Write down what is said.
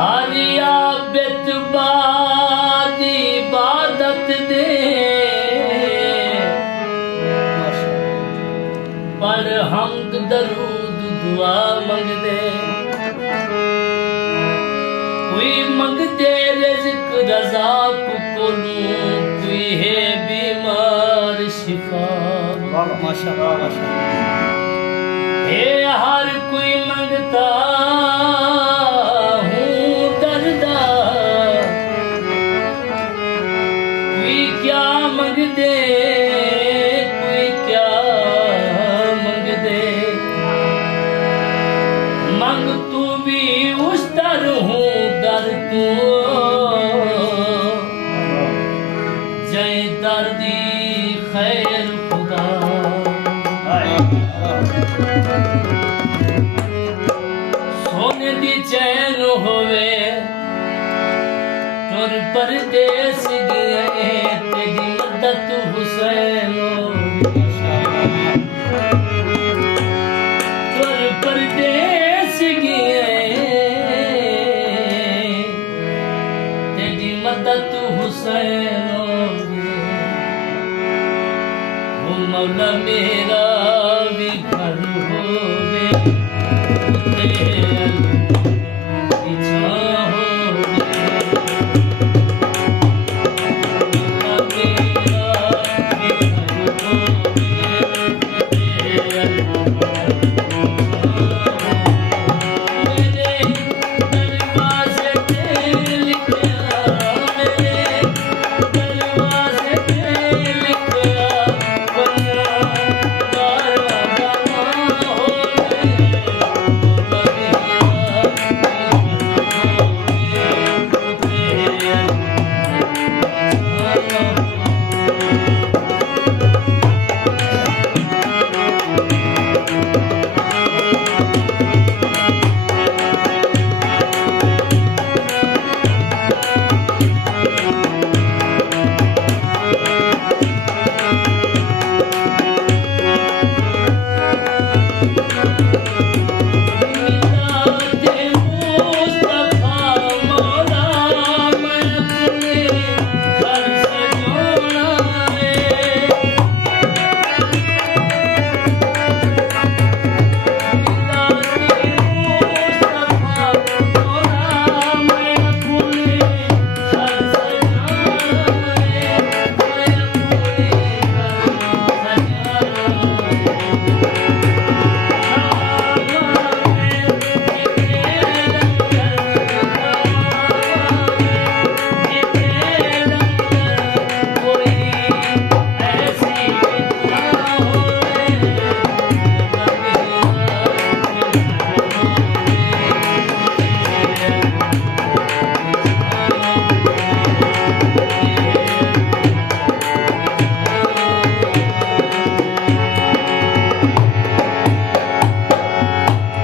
आरिया बेतबादी इबादत दे पर हमद दरूद दुआ मंगदे कोई मंगदे रिज़्क़ रज़ा कोलू कोई है बीमार शिफा माशाअल्लाह माशाअल्लाह हे हर कोई मंगता हूँ दर्दा कोई क्या मंगदे कोई क्या मंगदे मंग तू भी उस दर हूँ दर तू जय दर्दी खैर खुदा सोने दी चैन होवे तुर परदेस गए तेरी मदद हुसैन तुर परदेस गए तेरी मदद हुसैन वो मौला मेरा